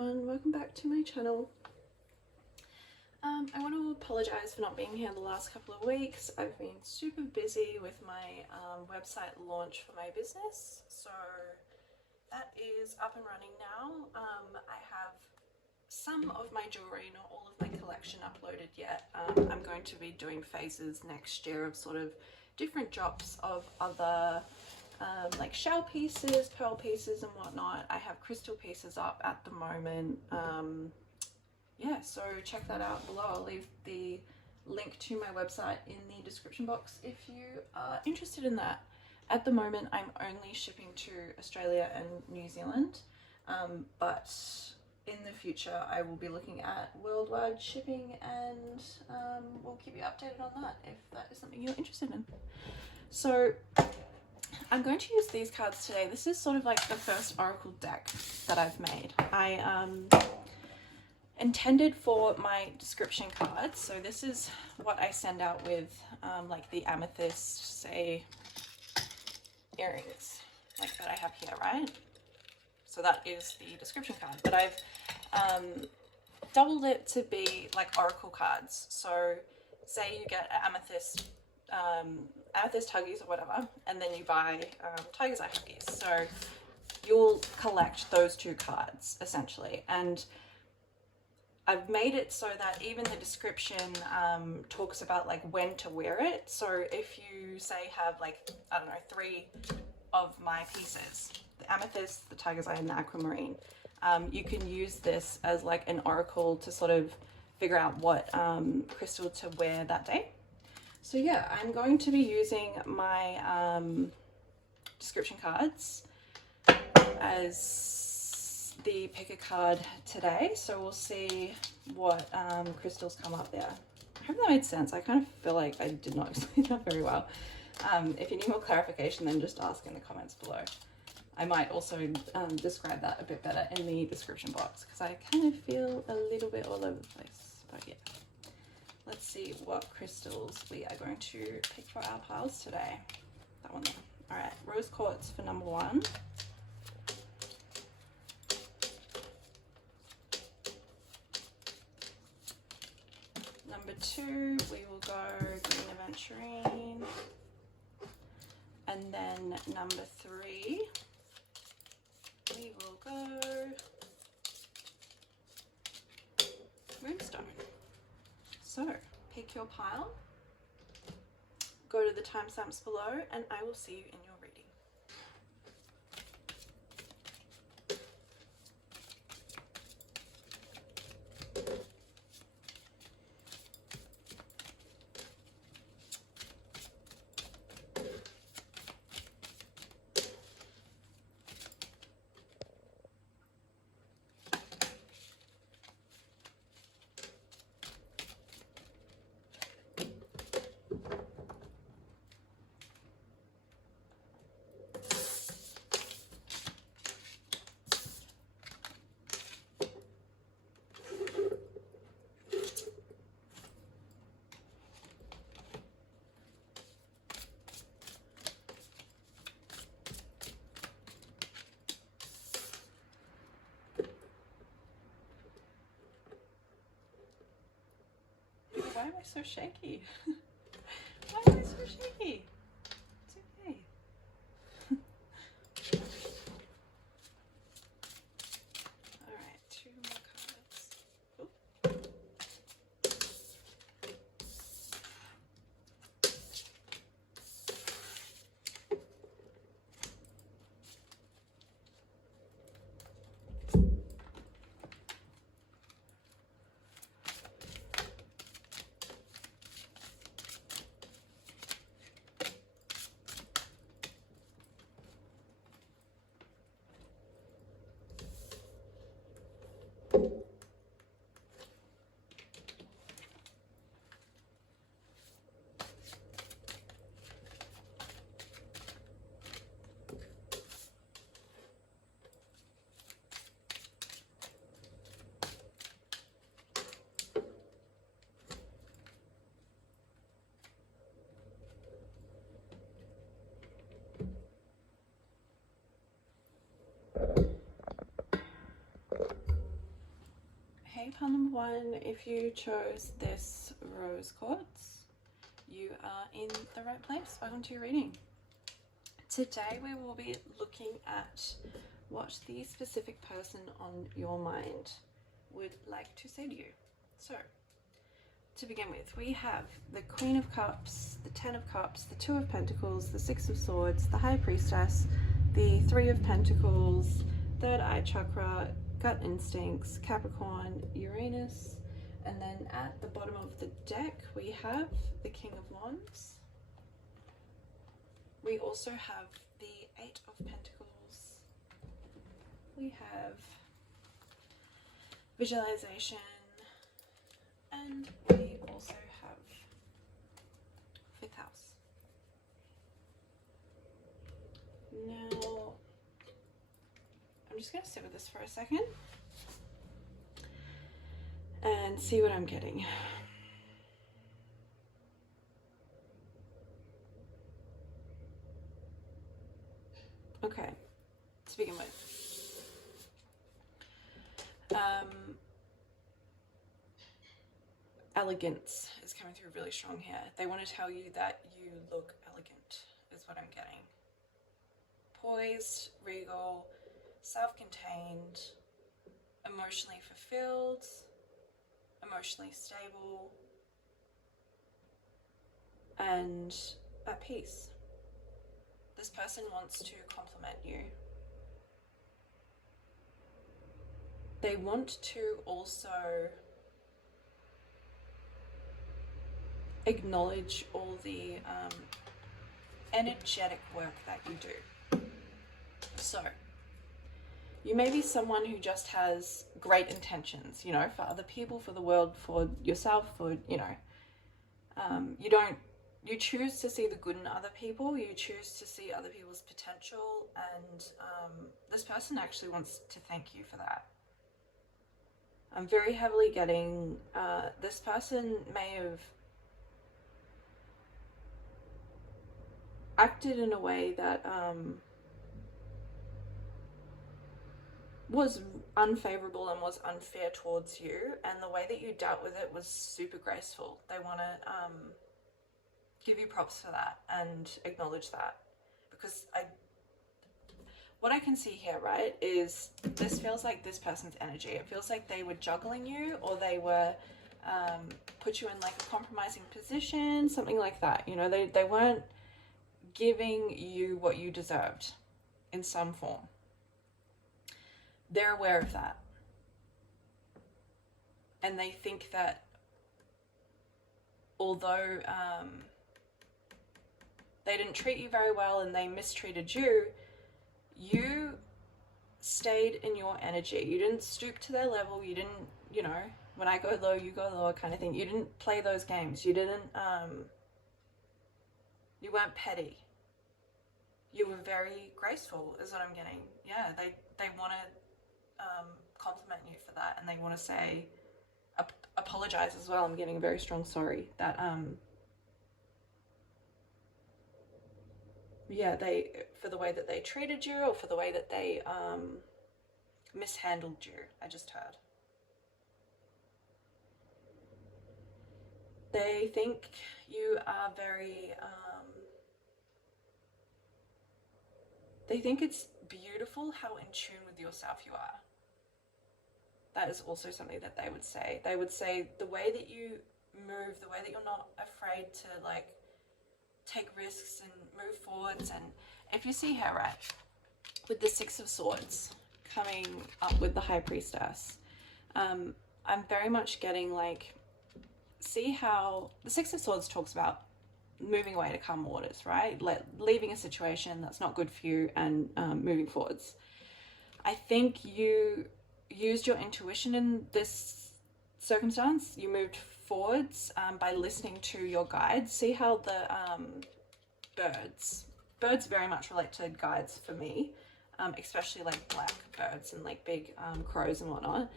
everyone, welcome back to my channel. I want to apologise for not being here the last couple of weeks. I've been super busy with my website launch for my business, so that is up and running now. I have some of my jewellery, not all of my collection uploaded yet. I'm going to be doing phases next year of sort of different drops of other like shell pieces, pearl pieces and whatnot. I have crystal pieces up at the moment. Yeah, so check that out below. I'll leave the link to my website in the description box if you are interested in that. At the moment I'm only shipping to Australia and New Zealand, but in the future I will be looking at worldwide shipping, and we'll keep you updated on that if that is something you're interested in. So I'm going to use these cards today. This is sort of like the first oracle deck that I've made. I intended for my description cards. So this is what I send out with like the amethyst, say, earrings like that I have here, right? So that is the description card, but I've doubled it to be like oracle cards. So say you get amethyst huggies or whatever, and then you buy tiger's eye huggies, so you'll collect those two cards essentially. And I've made it so that even the description talks about like when to wear it. So if you say have like, I don't know, 3 of my pieces, the amethyst, the tiger's eye and the aquamarine, you can use this as like an oracle to sort of figure out what crystal to wear that day. So yeah, I'm going to be using my description cards as the pick a card today. So we'll see what crystals come up there. I hope that made sense. I kind of feel like I did not explain that very well. If you need more clarification, then just ask in the comments below. I might also describe that a bit better in the description box, because I kind of feel a little bit all over the place, but yeah. Let's see what crystals we are going to pick for our piles today. That one there. All right, rose quartz for number 1. Number 2, we will go green aventurine. And then number 3, we will go Moonstone. So pick your pile, go to the timestamps below, and I will see you in your reading. Why am I so shaky? Why am I so shaky? It's okay. Alright, 2 more cards. Oop. Okay, pile number 1, if you chose this rose quartz, you are in the right place. Welcome to your reading. Today we will be looking at what the specific person on your mind would like to say to you. So, to begin with, we have the Queen of Cups, the Ten of Cups, the Two of Pentacles, the Six of Swords, the High Priestess, the Three of Pentacles, Third Eye Chakra, Gut Instincts, Capricorn, Uranus, and then at the bottom of the deck we have the King of Wands. We also have the Eight of Pentacles. We have Visualization, and we also have Fifth House. Now, I'm just going to sit with this for a second and see what I'm getting. Okay, to begin with. Elegance is coming through really strong here. They want to tell you that you look elegant, is what I'm getting. Poised, regal, self-contained, emotionally fulfilled, emotionally stable, and at peace. This person wants to compliment you. They want to also acknowledge all the energetic work that you do. So, you may be someone who just has great intentions, you know, for other people, for the world, for yourself, for, you know, you choose to see the good in other people, you choose to see other people's potential, and this person actually wants to thank you for that. I'm very heavily getting, this person may have acted in a way that was unfavorable and was unfair towards you, and the way that you dealt with it was super graceful. They want to give you props for that and acknowledge that, because what I can see here, right, is this feels like this person's energy. It feels like they were juggling you, or they were put you in like a compromising position, something like that. You know, they weren't giving you what you deserved in some form. They're aware of that. And they think that although they didn't treat you very well and they mistreated you, you stayed in your energy. You didn't stoop to their level. You didn't, you know, when I go low, you go lower kind of thing. You didn't play those games. You didn't, you weren't petty. You were very graceful is what I'm getting. Yeah, they want to compliment you for that, and they want to say, apologize as well. I'm getting a very strong sorry that, yeah, for the way that they treated you, or for the way that they mishandled you, I just heard. They think you are very, they think it's beautiful how in tune with yourself you are. That is also something that they would say. They would say the way that you move, the way that you're not afraid to like take risks and move forwards. And if you see here, right, with the Six of Swords coming up with the High Priestess, I'm very much getting like, see how the Six of Swords talks about moving away to calm waters, right? Leaving a situation that's not good for you and moving forwards. I think you used your intuition in this circumstance. You moved forwards by listening to your guides. See how the birds very much relate to guides for me, especially like black birds and like big crows and whatnot.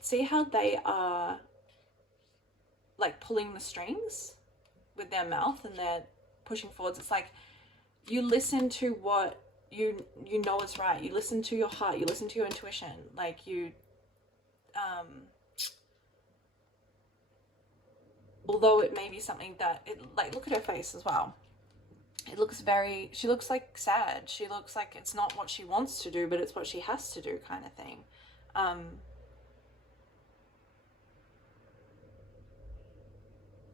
See how they are like pulling the strings with their mouth and they're pushing forwards. It's like you listen to what you know is right. You listen to your heart. You listen to your intuition. Like you although it may be something that, like, look at her face as well. It looks she looks like sad. She looks like it's not what she wants to do, but it's what she has to do, kind of thing.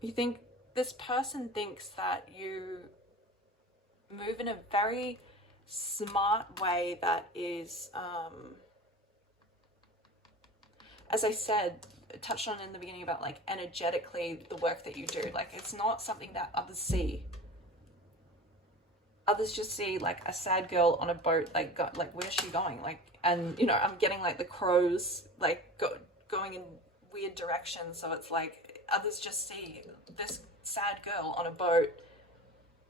You think this person thinks that you move in a very smart way that is, as I said, touched on in the beginning about, like, energetically the work that you do. Like, it's not something that others see. Others just see, like, a sad girl on a boat, like, where's she going? Like, and, you know, I'm getting, like, the crows, like, going in weird directions. So it's like, others just see this sad girl on a boat,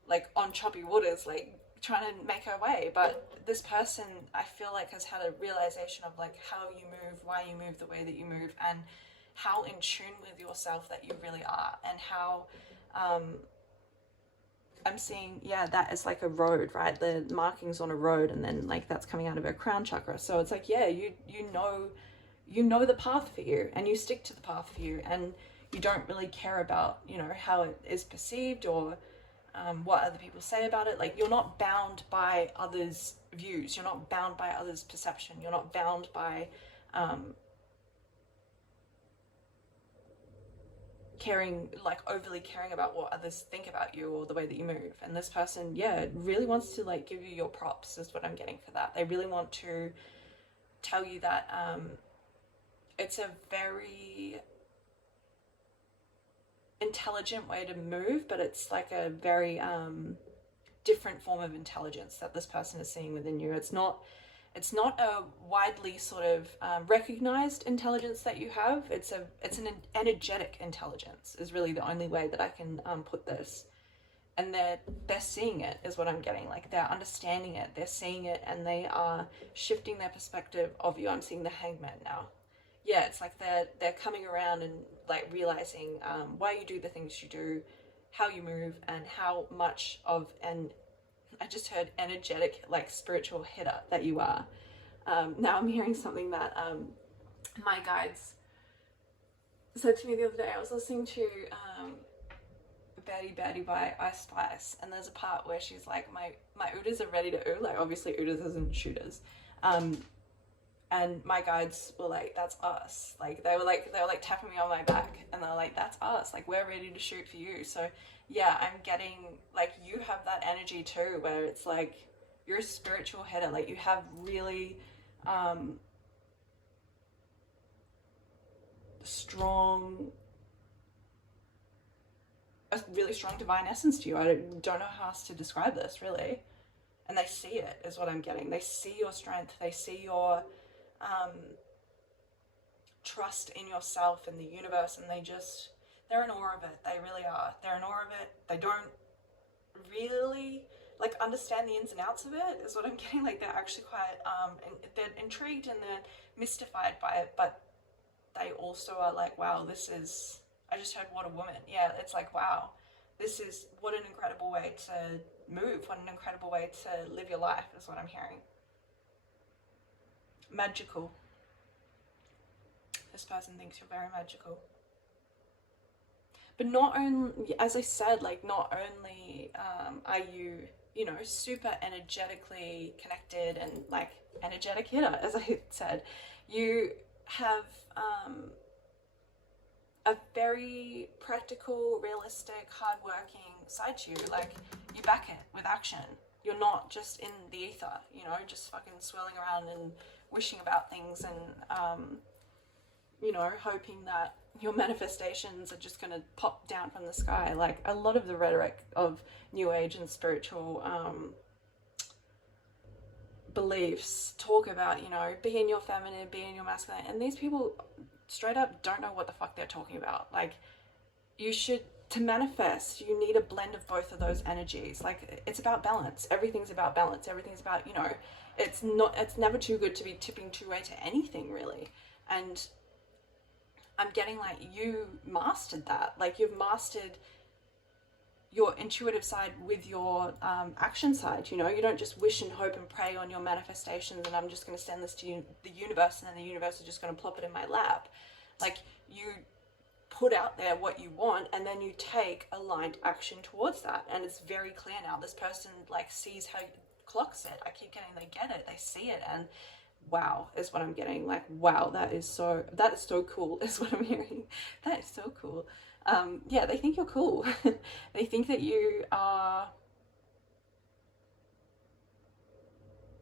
like, on choppy waters, like, trying to make her way. But this person, I feel like, has had a realization of, like, how you move, why you move the way that you move, and how in tune with yourself that you really are, and how, I'm seeing, yeah, that is like a road, right? The markings on a road, and then, like, that's coming out of her crown chakra. So it's like, yeah, you know the path for you, and you stick to the path for you, and you don't really care about, you know, how it is perceived, or what other people say about it. Like, you're not bound by others' views. You're not bound by others' perception. You're not bound by overly caring about what others think about you or the way that you move. And this person, yeah, really wants to, like, give you your props, is what I'm getting for that. They really want to tell you that it's a very intelligent way to move, but it's like a very different form of intelligence that this person is seeing within you. It's not a widely sort of recognized intelligence that you have. It's an energetic intelligence is really the only way that I can put this. And they're seeing it, is what I'm getting. Like, they're understanding it, they're seeing it, and they are shifting their perspective of you. I'm seeing the Hangman now. Yeah, it's like they're coming around and, like, realizing why you do the things you do, how you move, and how much of an, I just heard, energetic, like, spiritual hitter that you are. Now I'm hearing something that my guides said to me the other day. I was listening to Baddie by Ice Spice, and there's a part where she's like, my Udas are ready to ooh. Like, obviously Udas isn't shooters. And my guides were like, that's us. Like, they were like tapping me on my back, and they're like, that's us. Like, we're ready to shoot for you. So yeah, I'm getting, like, you have that energy too, where it's like, you're a spiritual hitter. Like, you have really a really strong divine essence to you. I don't know how else to describe this, really. And they see it, is what I'm getting. They see your strength. They see your trust in yourself and the universe, and they're in awe of it. They really are. They're in awe of it. They don't really, like, understand the ins and outs of it, is what I'm getting. Like, they're actually quite they're intrigued and they're mystified by it, but they also are like, wow, I just heard what a woman. Yeah, it's like, wow, what an incredible way to move, what an incredible way to live your life, is what I'm hearing. Magical. This person thinks you're very magical. But not only, as I said, like, not only are you, you know, super energetically connected and, like, energetic hitter, as I said, you have a very practical, realistic, hardworking side to you. Like, you back it with action. You're not just in the ether, you know, just fucking swirling around and wishing about things and, you know, hoping that your manifestations are just going to pop down from the sky. Like, a lot of the rhetoric of New Age and spiritual beliefs talk about, you know, be in your feminine, be in your masculine. And these people straight up don't know what the fuck they're talking about. Like, to manifest, you need a blend of both of those energies. Like, it's about balance. Everything's about balance. Everything's about, you know, it's never too good to be tipping too way to anything, really. And I'm getting, like, you mastered that. Like, you've mastered your intuitive side with your action side. You know, you don't just wish and hope and pray on your manifestations and I'm just going to send this to the universe, and then the universe is just going to plop it in my lap. Like, you put out there what you want, and then you take aligned action towards that. And it's very clear now. This person like sees how, clocks it. I keep getting, they get it, they see it, and wow is what I'm getting. Like, wow, that is so cool is what I'm hearing. That is so cool. Yeah, they think you're cool. They think that you are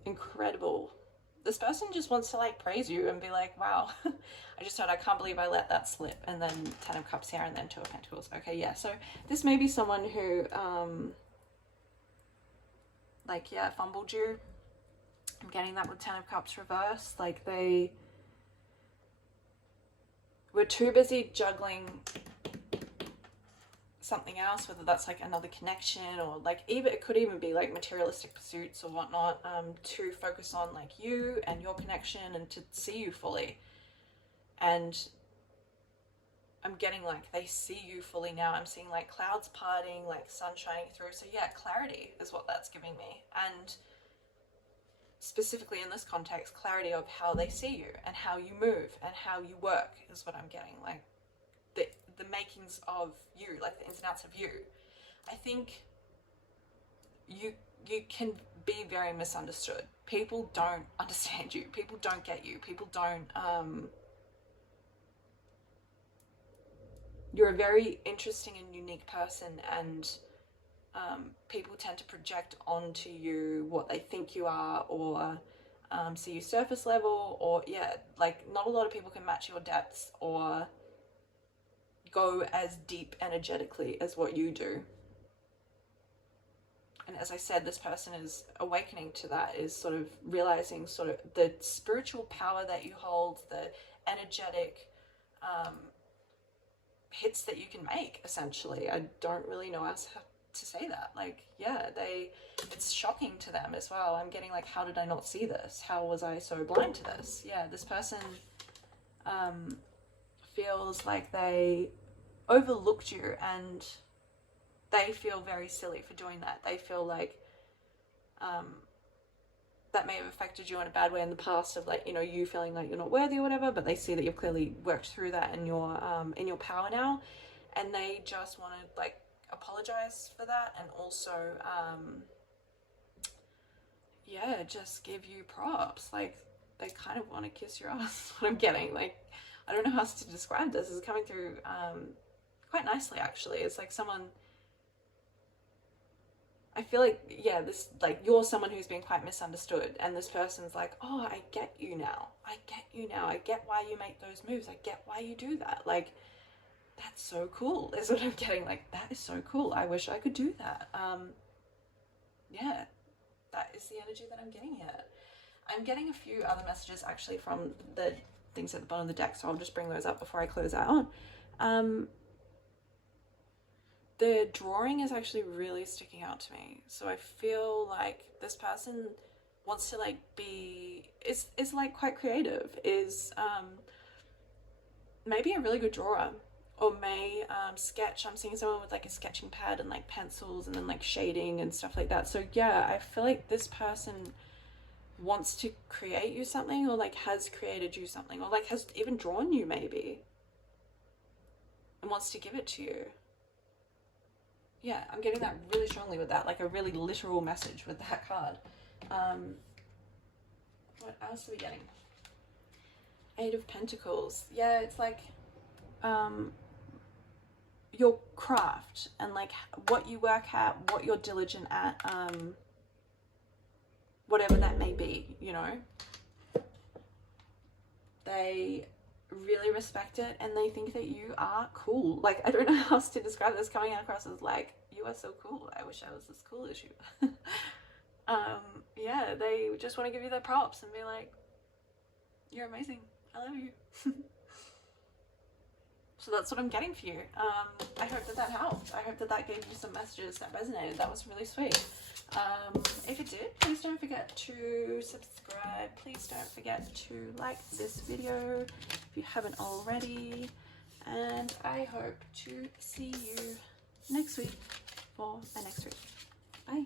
incredible. This person just wants to like praise you and be like, wow, I can't believe I let that slip. And then 10 of Cups here, and then 2 of Pentacles. Okay, yeah, so this may be someone who like, yeah, fumbled you. I'm getting that with 10 of Cups reversed. Like, they were too busy juggling something else, whether that's like another connection, or like even, it could even be like materialistic pursuits or whatnot, to focus on like you and your connection and to see you fully. And I'm getting like they see you fully now. I'm seeing like clouds parting, like sun shining through. So yeah, clarity is what that's giving me. And specifically in this context, clarity of how they see you and how you move and how you work is what I'm getting. Like the makings of you, like the ins and outs of you. I think you can be very misunderstood. People don't understand you. People don't get you. People don't, you're a very interesting and unique person, and people tend to project onto you what they think you are, or see you surface level, or yeah, like not a lot of people can match your depths or go as deep energetically as what you do. And as I said, this person is awakening to that, is sort of realizing sort of the spiritual power that you hold, the energetic hits that you can make, essentially. I don't really know how to say that. Like, yeah, it's shocking to them as well. I'm getting like, how did I not see this? How was I so blind to this? Yeah, this person feels like they overlooked you, and they feel very silly for doing that. They feel like that may have affected you in a bad way in the past, of like, you know, you feeling like you're not worthy or whatever, but they see that you've clearly worked through that and you're in your power now, and they just want to like apologize for that, and also yeah, just give you props. Like, they kind of want to kiss your ass. What I'm getting, like, I don't know how else to describe this. This is coming through quite nicely, actually. It's like someone, I feel like, yeah, this, like, you're someone who's been quite misunderstood, and this person's like, oh, I get you now. I get you now. I get why you make those moves. I get why you do that. Like, that's so cool, is what I'm getting. Like, that is so cool. I wish I could do that. Yeah, that is the energy that I'm getting here. I'm getting a few other messages, actually, from the things at the bottom of the deck, so I'll just bring those up before I close out. The drawing is actually really sticking out to me. So I feel like this person wants to like is like quite creative, is maybe a really good drawer, or may sketch. I'm seeing someone with like a sketching pad and like pencils and then like shading and stuff like that. So yeah, I feel like this person wants to create you something, or like has created you something, or like has even drawn you maybe, and wants to give it to you. Yeah, I'm getting that really strongly with that, like a really literal message with that card. What else are we getting? 8 of Pentacles. Yeah, it's like your craft and like what you work at, what you're diligent at, whatever that may be, you know. They really respect it, and they think that you are cool. Like, I don't know how else to describe this, coming across as like, you are so cool. I wish I was as cool as you. Yeah, they just want to give you their props and be like, you're amazing. I love you. So that's what I'm getting for you. I hope that that helped. I hope that that gave you some messages that resonated. That was really sweet. If it did, please don't forget to subscribe. Please don't forget to like this video if you haven't already. And I hope to see you next week for my next read. Bye.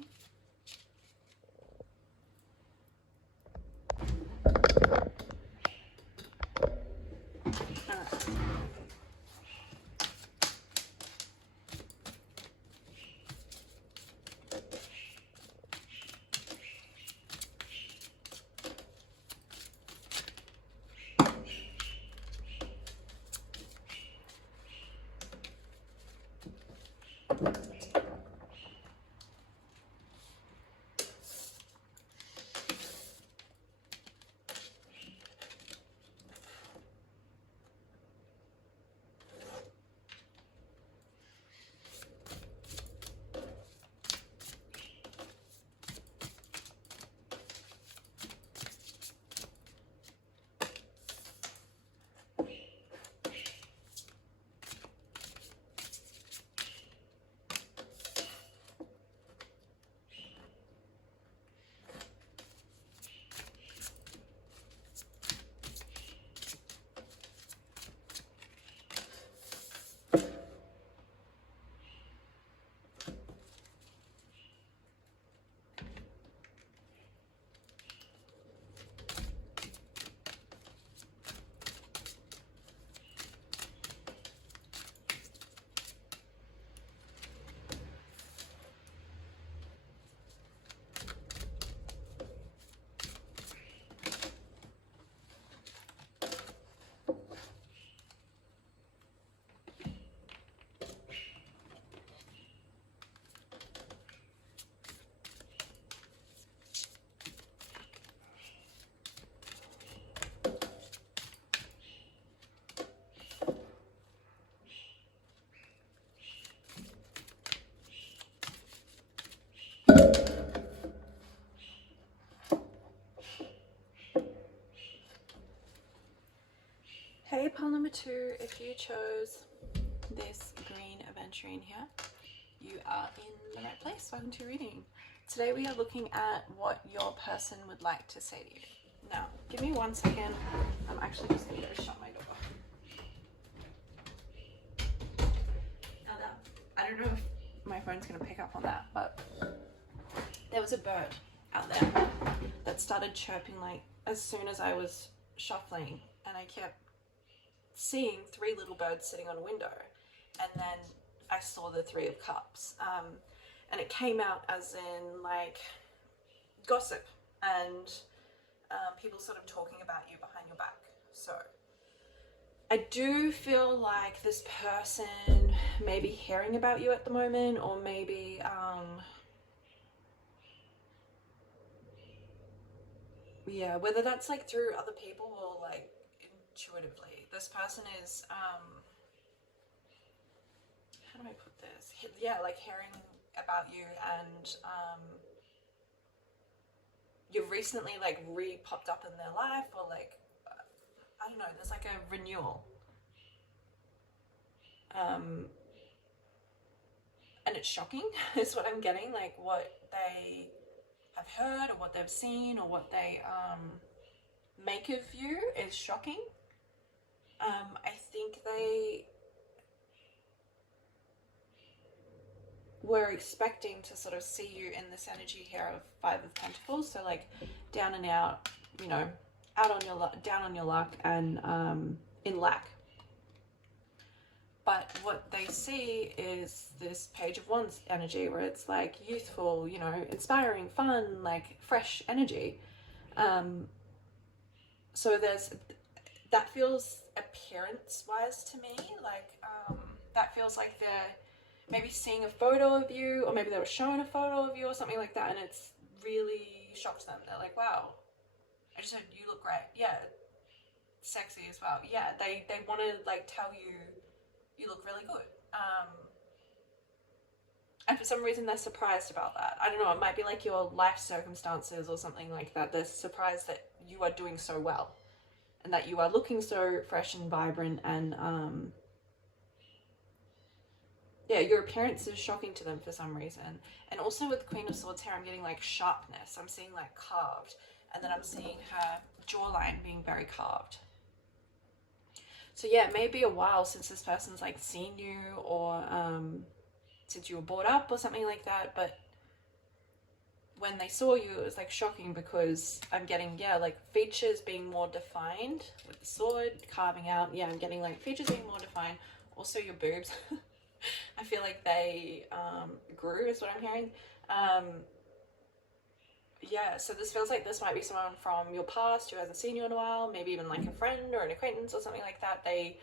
Hey, pile number 2, if you chose this green Aventurine here, you are in the right place. Welcome to reading. Today we are looking at what your person would like to say to you. Now, give me 1 second. I'm actually just going to go shut my door. Now that, I don't know if my phone's going to pick up on that, but there was a bird out there that started chirping like as soon as I was shuffling, and I kept seeing 3 little birds sitting on a window, and then I saw the 3 of Cups, and it came out as in like gossip and people sort of talking about you behind your back. So I do feel like this person may be hearing about you at the moment, or maybe yeah, whether that's like through other people or like intuitively. This person is how do I put this? Yeah, like hearing about you, and you've recently like re-popped up in their life, or like I don't know, there's like a renewal. And it's shocking is what I'm getting, like what they have heard or what they've seen or what they make of you is shocking. I think they were expecting to sort of see you in this energy here of 5 of Pentacles, so like down and out, you know, out on your down on your luck and in lack. But what they see is this Page of Wands energy, where it's like youthful, you know, inspiring, fun, like fresh energy. So that feels appearance wise to me, like that feels like they're maybe seeing a photo of you, or maybe they were shown a photo of you or something like that, and it's really shocked them. They're like, wow, I just heard you look great. Yeah, sexy as well. Yeah, they want to like tell you you look really good. And for some reason they're surprised about that. I don't know, it might be like your life circumstances or something like that. They're surprised that you are doing so well and that you are looking so fresh and vibrant, and yeah, your appearance is shocking to them for some reason. And also with Queen of Swords here, I'm getting like sharpness. I'm seeing like carved, and then I'm seeing her jawline being very carved. So yeah, it may be a while since this person's like seen you, or since you were brought up or something like that, but when they saw you, it was like shocking, because I'm getting, yeah, like features being more defined with the sword carving out. Yeah, I'm getting like features being more defined. Also your boobs. I feel like they grew is what I'm hearing. Yeah, so this feels like this might be someone from your past who hasn't seen you in a while, maybe even like a friend or an acquaintance or something like that. They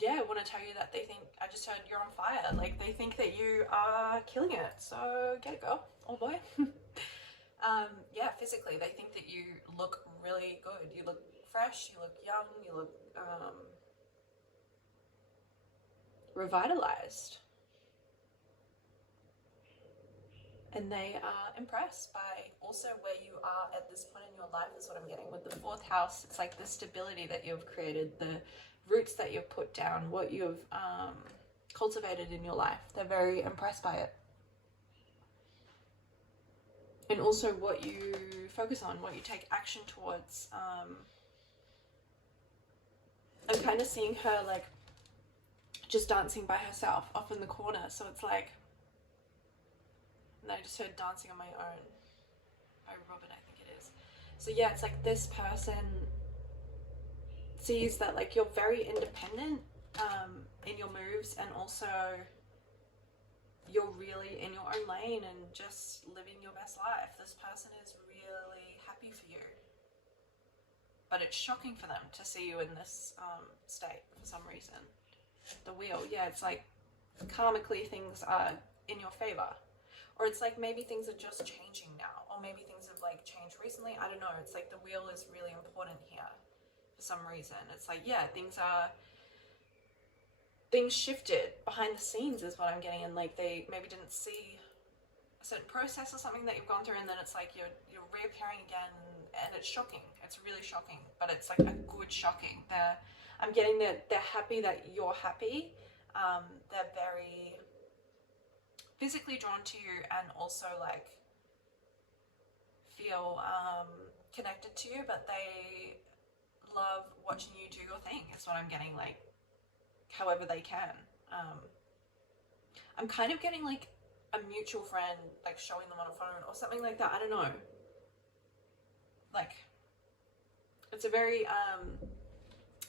yeah, want to tell you that they think, I just heard you're on fire, like they think that you are killing it, so get it, girl or boy. Yeah, physically they think that you look really good, you look fresh, you look young, you look revitalized, and they are impressed by also where you are at this point in your life is what I'm getting. With the 4th house, it's like the stability that you've created, the roots that you've put down, what you've cultivated in your life. They're very impressed by it. And also what you focus on, what you take action towards. I'm kind of seeing her like just dancing by herself off in the corner, so it's like, and I just heard Dancing on My Own by Robyn, I think it is. So yeah, it's like this person sees that like you're very independent in your moves, and also you're really in your own lane and just living your best life. This person is really happy for you, but it's shocking for them to see you in this state for some reason. The Wheel, yeah, it's like karmically things are in your favor, or it's like maybe things are just changing now, or maybe things have like changed recently. I don't know, it's like the Wheel is really important here for some reason. It's like, yeah, things shifted behind the scenes is what I'm getting, and like they maybe didn't see a certain process or something that you've gone through, and then it's like you're reappearing again, and it's shocking. it's really shocking, but it's like a good shocking. I'm getting that they're happy that you're happy. They're very physically drawn to you, and also like feel connected to you, but they love watching you do your thing is what I'm getting, like however they can. I'm kind of getting like a mutual friend like showing them on a phone or something like that. I don't know, like it's a very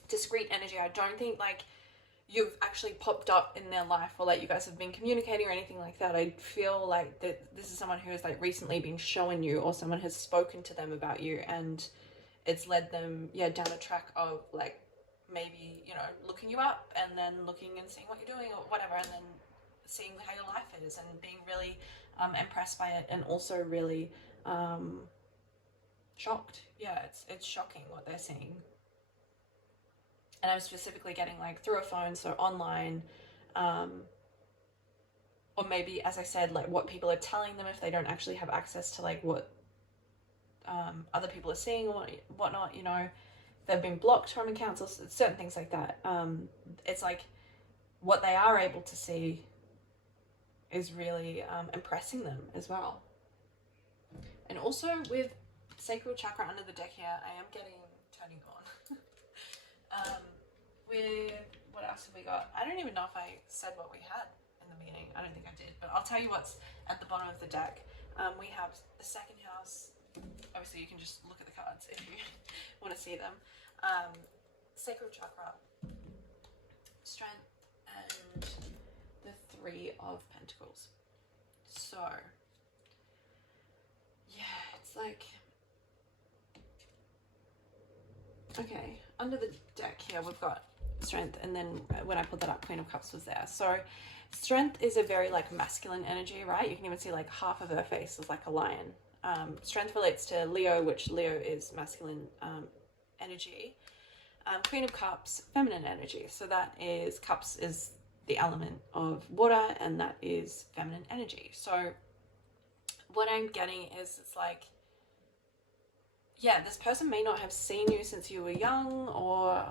discreet energy. I don't think like you've actually popped up in their life, or like you guys have been communicating or anything like that. I feel like that this is someone who has like recently been showing you, or someone has spoken to them about you, and it's led them down a track of like maybe, you know, looking you up and then looking and seeing what you're doing or whatever, and then seeing how your life is and being really impressed by it, and also really shocked. Yeah, it's shocking what they're seeing. And I'm specifically getting like through a phone, so online, or maybe, as I said, like what people are telling them if they don't actually have access to like what other people are seeing or whatnot, you know, they've been blocked from accounts or certain things like that. It's like what they are able to see is really impressing them as well. And also with Sacral Chakra under the deck here, I am getting turning on. With what else have we got? I don't even know if I said what we had in the beginning. I don't think I did, but I'll tell you what's at the bottom of the deck. We have the second house. Obviously you can just look at the cards if you want to see them. Sacral Chakra, Strength, and the Three of Pentacles. So yeah, it's like, okay, under the deck here we've got Strength, and then when I pulled that up, Queen of Cups was there. So Strength is a very like masculine energy, right? You can even see like half of her face is like a lion. Strength relates to Leo, which Leo is masculine energy. Queen of Cups, feminine energy. So that is, Cups is the element of water, and that is feminine energy. So what I'm getting is, it's like, yeah, this person may not have seen you since you were young, or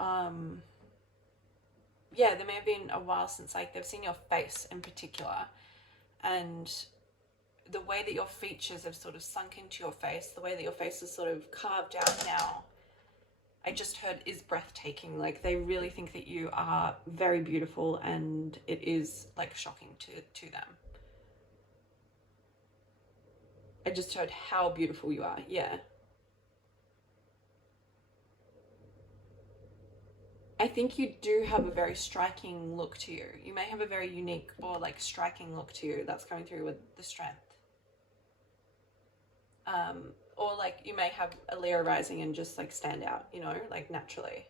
yeah, there may have been a while since like they've seen your face in particular, and the way that your features have sort of sunk into your face, the way that your face is sort of carved out now, I just heard is breathtaking. Like they really think that you are very beautiful, and it is like shocking to them. I just heard how beautiful you are. Yeah. I think you do have a very striking look to you. You may have a very unique or like striking look to you. That's coming through with the Strength. Or like you may have a Leo rising and just like stand out, you know, like naturally.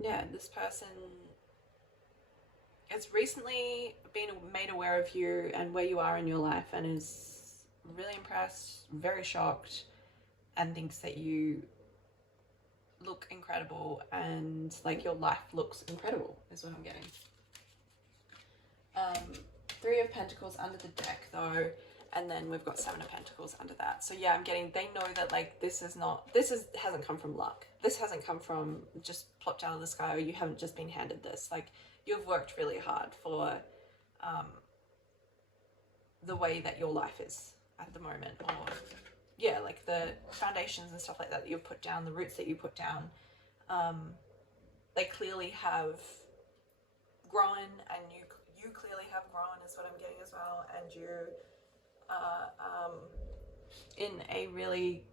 Yeah, this person has recently been made aware of you and where you are in your life, and is really impressed, very shocked, and thinks that you look incredible, and like your life looks incredible is what I'm getting. Three of Pentacles under the deck though, and then we've got Seven of Pentacles under that. So yeah, I'm getting, they know that like hasn't come from luck. This hasn't come from just plopped out of the sky, or you haven't just been handed this. Like you've worked really hard for the way that your life is at the moment, or yeah, like the foundations and stuff like that you've put down, the roots that you put down, they clearly have grown, and you clearly have grown is what I'm getting as well, and you are in a really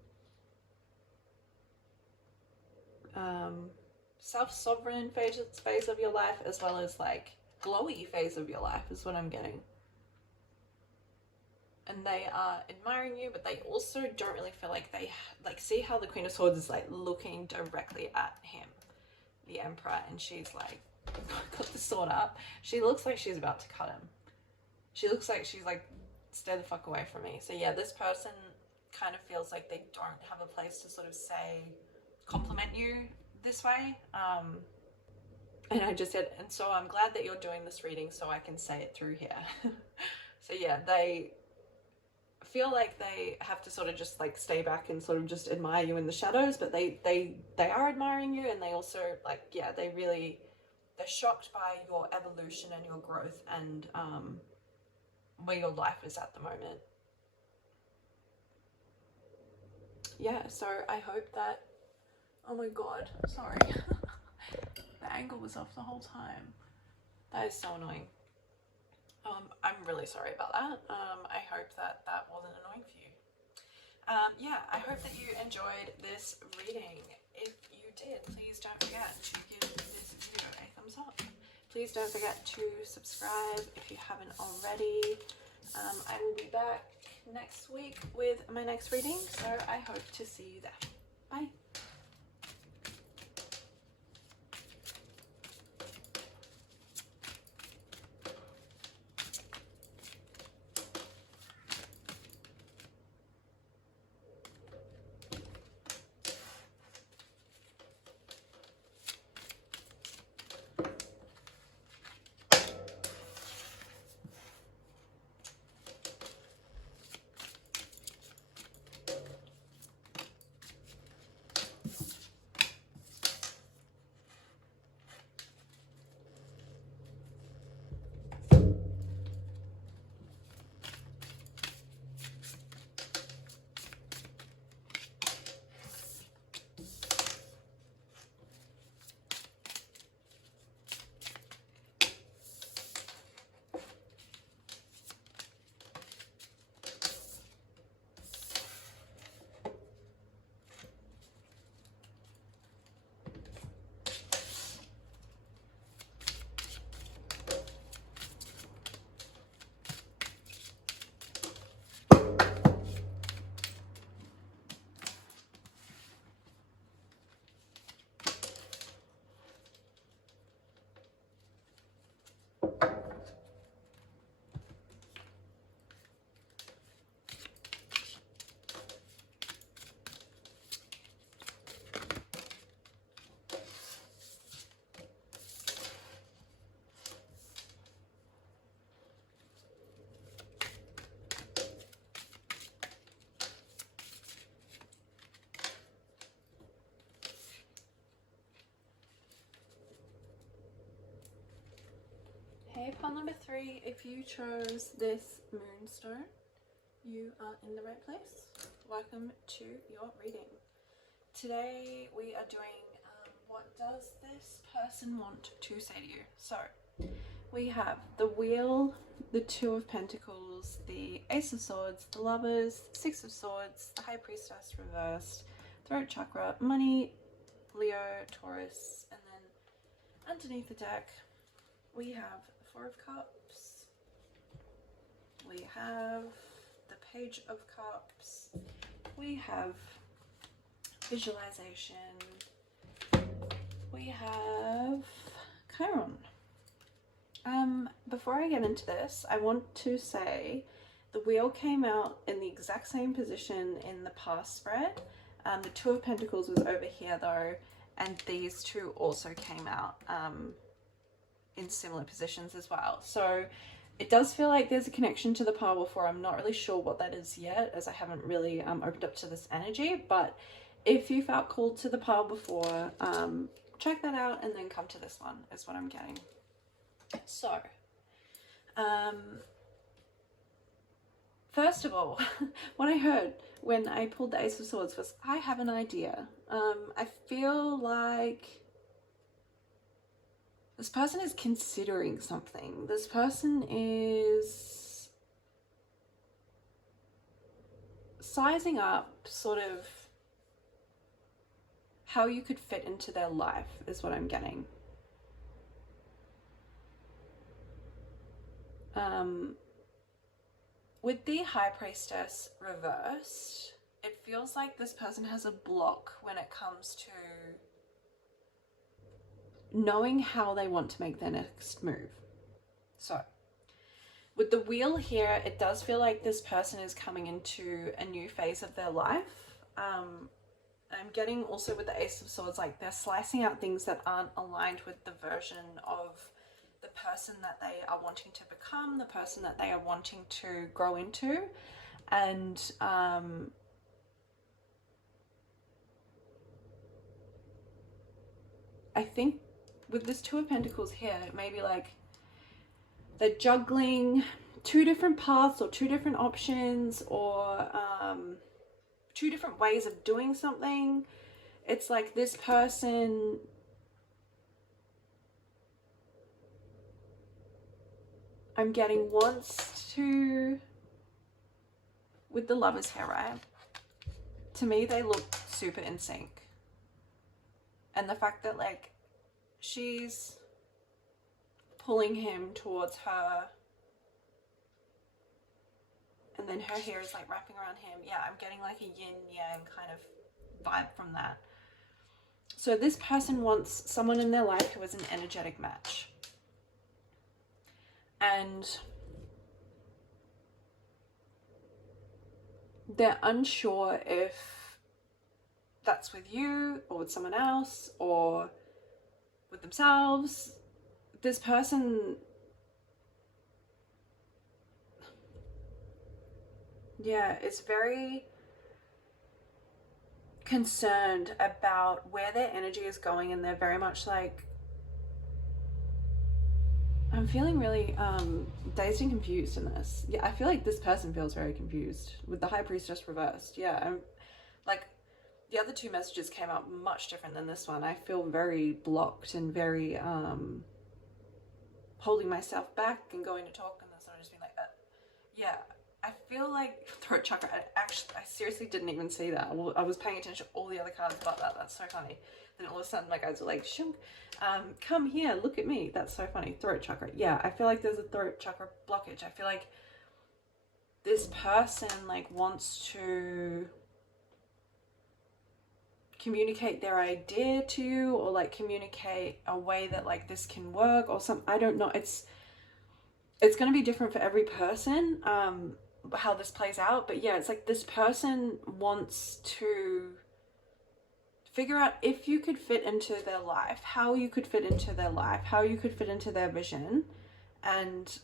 self-sovereign phase of your life, as well as like glowy phase of your life is what I'm getting. And they are admiring you, but they also don't really feel like they like, see how the Queen of Swords is like looking directly at him, the Emperor, and she's like got the sword up. She looks like she's about to cut him. She looks like she's like, stay the fuck away from me. So yeah, this person kind of feels like they don't have a place to sort of say, compliment you this way. And I just said, and so I'm glad that you're doing this reading so I can say it through here. So yeah, they feel like they have to sort of just like stay back and sort of just admire you in the shadows, but they are admiring you, and they also like, yeah, they're shocked by your evolution and your growth and where your life is at the moment. Yeah, so I hope that, oh my god, sorry. The angle was off the whole time. That is so annoying. I'm really sorry about that. I hope that that wasn't annoying for you. Yeah, I hope that you enjoyed this reading. If you did, please don't forget to give this video a thumbs up. Please don't forget to subscribe if you haven't already. I will be back next week with my next reading, so I hope to see you there. Bye. Okay, pile number 3, if you chose this Moonstone, you are in the right place. Welcome to your reading. Today we are doing what does this person want to say to you? So we have the Wheel, the Two of Pentacles, the Ace of Swords, the Lovers, Six of Swords, the High Priestess reversed, Throat Chakra, Money, Leo, Taurus, and then underneath the deck we have Four of Cups, we have the Page of Cups, we have Visualization, we have Caryn. Before I get into this, I want to say the Wheel came out in the exact same position in the past spread. The Two of Pentacles was over here though, and these two also came out in similar positions as well. So it does feel like there's a connection to the pile before. I'm not really sure what that is yet, as I haven't really opened up to this energy, but if you felt called to the pile before, check that out and then come to this one is what I'm getting. So first of all, what I heard when I pulled the Ace of Swords was, I have an idea. I feel like this person is considering something. This person is sizing up sort of how you could fit into their life is what I'm getting. With the High Priestess reversed, it feels like this person has a block when it comes to knowing how they want to make their next move. So with the Wheel here, it does feel like this person is coming into a new phase of their life. I'm getting also with the Ace of Swords, like they're slicing out things that aren't aligned with the version of the person that they are wanting to become, the person that they are wanting to grow into. And I think with this Two of Pentacles here, maybe like they're juggling two different paths or two different options, or two different ways of doing something. It's like this person I'm getting wants to, with the Lovers here, right? To me, they look super in sync. And the fact that like she's pulling him towards her, and then her hair is like wrapping around him. Yeah, I'm getting like a yin yang kind of vibe from that. So this person wants someone in their life who is an energetic match. And they're unsure if that's with you or with someone else or with themselves. This person, yeah, is very concerned about where their energy is going, and they're very much like, I'm feeling really dazed and confused in this. Yeah, I feel like this person feels very confused with the High Priestess reversed. Yeah, I'm like, the other two messages came out much different than this one. I feel very blocked and very holding myself back and going to talk, and then sort of just being like, yeah, I feel like throat chakra. I seriously didn't even see that. I was paying attention to all the other cards about that. That's so funny. Then all of a sudden my guys were like, shunk, come here, look at me. That's so funny. Throat chakra. Yeah, I feel like there's a throat chakra blockage. I feel like this person like wants to communicate their idea to you, or like communicate a way that like this can work or something. I don't know. It's going to be different for every person, how this plays out. But yeah, it's like this person wants to figure out if you could fit into their life, how you could fit into their life, how you could fit into their vision, and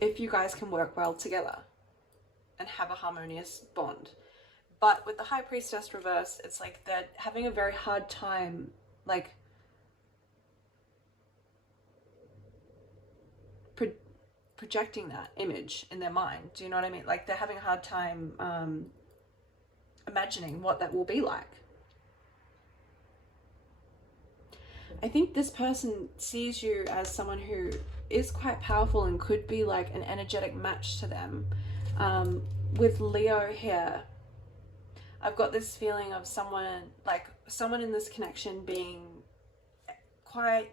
if you guys can work well together and have a harmonious bond. But with the High Priestess reversed, it's like they're having a very hard time like projecting that image in their mind. Do you know what I mean? Like they're having a hard time imagining what that will be like. I think this person sees you as someone who is quite powerful and could be like an energetic match to them. With Leo here, I've got this feeling of someone in this connection being quite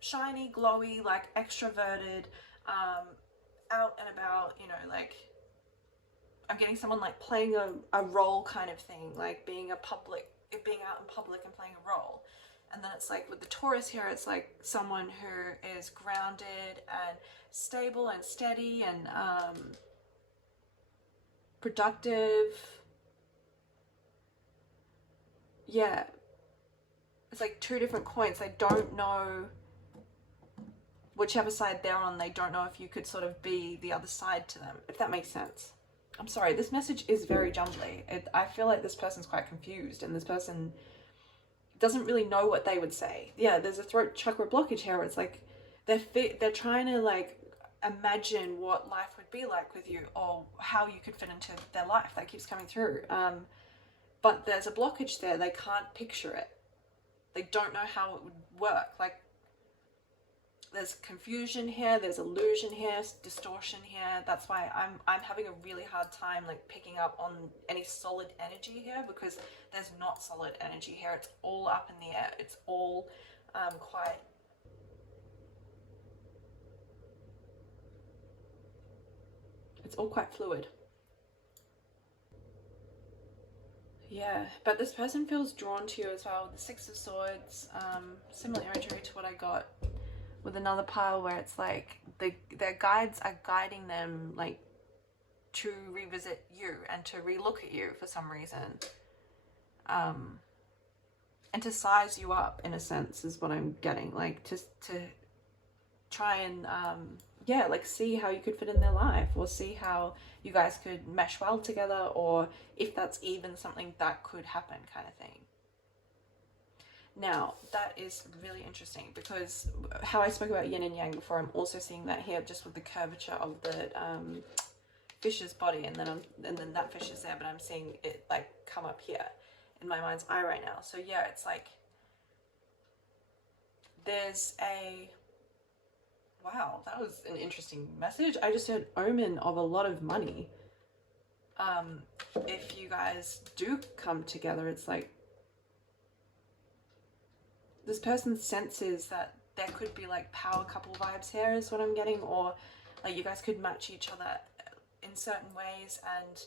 shiny, glowy, like extroverted, out and about, you know, like I'm getting someone like playing a role kind of thing, like being out in public and playing a role. And then it's like with the Taurus here, it's like someone who is grounded and stable and steady and productive. Yeah, it's like two different coins. They don't know whichever side they're on. They don't know if you could sort of be the other side to them, if that makes sense. I'm sorry, this message is very jumbly. I feel like this person's quite confused, and this person doesn't really know what they would say. Yeah, there's a throat chakra blockage here. It's like they're trying to like imagine what life would be like with you, or how you could fit into their life. That keeps coming through. But there's a blockage there. They can't picture it. They don't know how it would work. Like there's confusion here, there's illusion here, distortion here. That's why I'm having a really hard time like picking up on any solid energy here, because there's not solid energy here. It's all up in the air. It's all quite fluid. Yeah, but this person feels drawn to you as well. The Six of Swords, similar imagery to what I got with another pile, where it's like their guides are guiding them like to revisit you and to relook at you for some reason, and to size you up in a sense is what I'm getting, like to try and yeah, like see how you could fit in their life, or see how you guys could mesh well together, or if that's even something that could happen, kind of thing. Now, that is really interesting, because how I spoke about yin and yang before, I'm also seeing that here just with the curvature of the fish's body, and then that fish is there, but I'm seeing it like come up here in my mind's eye right now. So yeah, it's like there's a, wow, that was an interesting message. I just heard omen of a lot of money. If you guys do come together, it's like this person senses that there could be like power couple vibes here is what I'm getting, or like you guys could match each other in certain ways and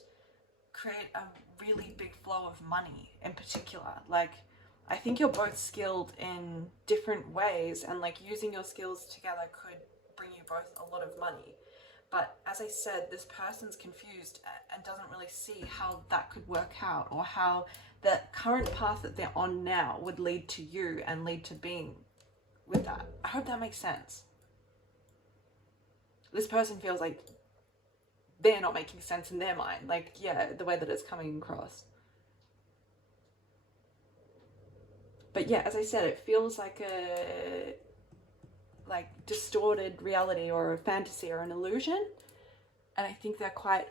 create a really big flow of money in particular. Like, I think you're both skilled in different ways, and like using your skills together could bring you both a lot of money. But as I said, this person's confused and doesn't really see how that could work out, or how the current path that they're on now would lead to you and lead to being with that. I hope that makes sense. This person feels like they're not making sense in their mind. Like, yeah, the way that it's coming across. But yeah, as I said, it feels like a distorted reality, or a fantasy, or an illusion. And I think they're quite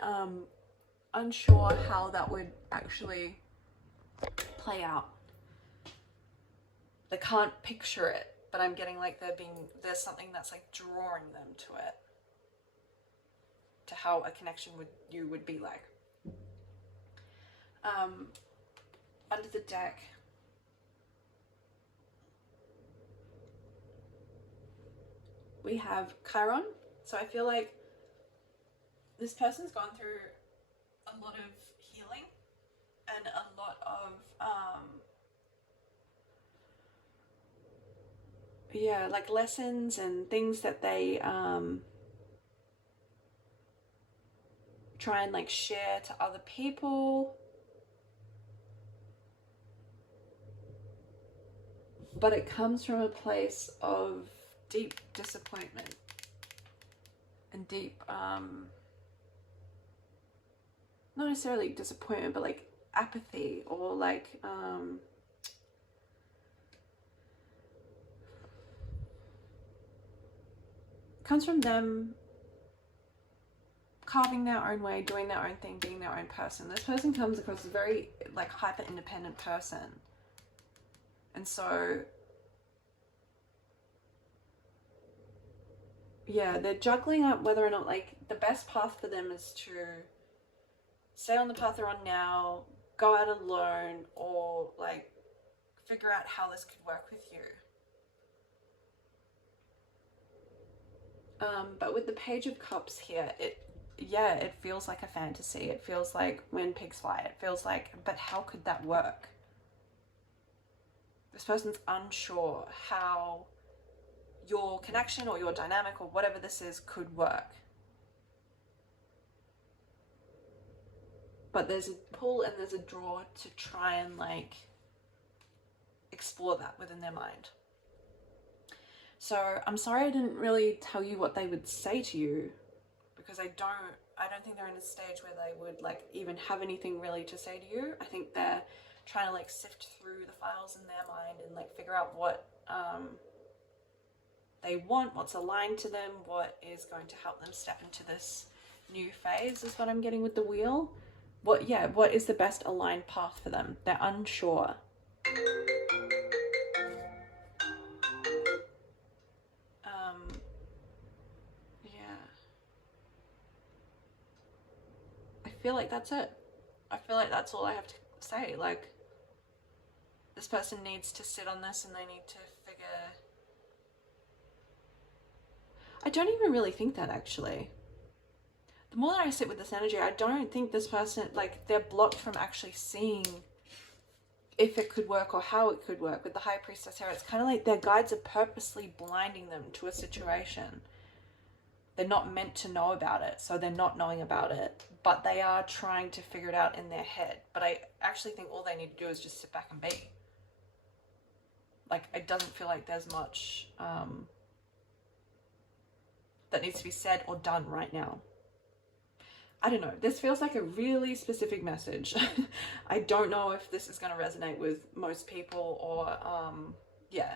unsure how that would actually play out. They can't picture it, but I'm getting like there's something that's like drawing them to it, to how a connection with you would be like. Under the deck, we have Caryn. So I feel like this person's gone through a lot of healing and a lot of yeah, like lessons and things that they try and like share to other people. But it comes from a place of deep disappointment and deep not necessarily disappointment, but like apathy, or like comes from them carving their own way, doing their own thing, being their own person. This person comes across as a very like hyper independent person, and so yeah, they're juggling up whether or not like the best path for them is to stay on the path they're on now, go out alone, or like figure out how this could work with you. But with the Page of Cups here, it feels like a fantasy. It feels like when pigs fly. It feels like, but how could that work? This person's unsure how your connection or your dynamic or whatever this is could work. But there's a pull and there's a draw to try and like explore that within their mind. So I'm sorry I didn't really tell you what they would say to you, because I don't think they're in a stage where they would like even have anything really to say to you. I think they're trying to like sift through the files in their mind and like figure out what they want, what's aligned to them, what is going to help them step into this new phase is what I'm getting with the wheel. What is the best aligned path for them? They're unsure. I feel like that's it. I feel like that's all I have to say. Like, this person needs to sit on this and they need to figure... I don't even really think that, actually. The more that I sit with this energy, I don't think this person, like, they're blocked from actually seeing if it could work or how it could work. With the High Priestess here, it's kind of like their guides are purposely blinding them to a situation. They're not meant to know about it, so they're not knowing about it, but they are trying to figure it out in their head. But I actually think all they need to do is just sit back and be. Like, it doesn't feel like there's much that needs to be said or done right now. I don't know. This feels like a really specific message. I don't know if this is going to resonate with most people or, yeah.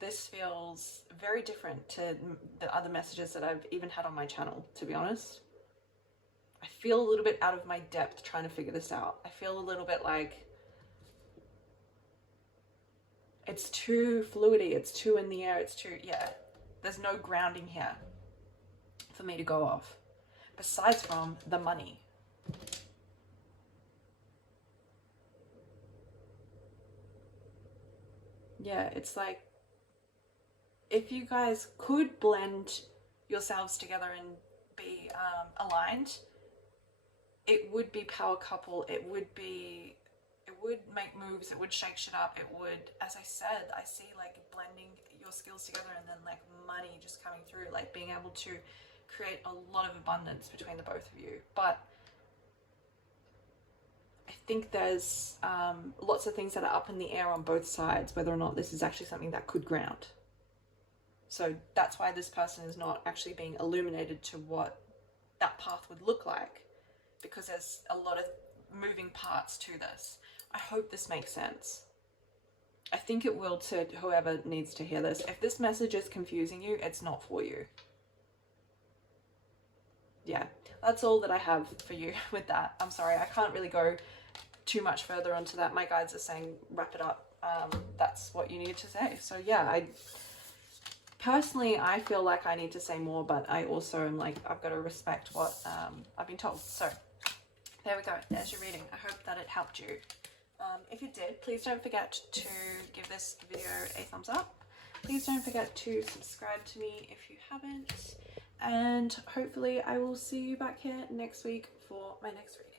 This feels very different to the other messages that I've even had on my channel, to be honest. I feel a little bit out of my depth trying to figure this out. I feel a little bit like it's too fluidy, it's too in the air, it's too, yeah. There's no grounding here for me to go off, besides from the money. Yeah, it's like, if you guys could blend yourselves together and be aligned, it would be power couple, it would make moves, it would shake shit up, it would, as I said, I see like blending your skills together and then like money just coming through, like being able to create a lot of abundance between the both of you. But I think there's lots of things that are up in the air on both sides, whether or not this is actually something that could ground. So that's why this person is not actually being illuminated to what that path would look like, because there's a lot of moving parts to this. I hope this makes sense. I think it will to whoever needs to hear this. If this message is confusing you, it's not for you. Yeah, that's all that I have for you with that. I'm sorry, I can't really go too much further onto that. My guides are saying wrap it up. That's what you need to say. So yeah, personally, I feel like I need to say more, but I also am like, I've got to respect what I've been told. So there we go. There's your reading. I hope that it helped you. If it did, please don't forget to give this video a thumbs up. Please don't forget to subscribe to me if you haven't. And hopefully I will see you back here next week for my next reading.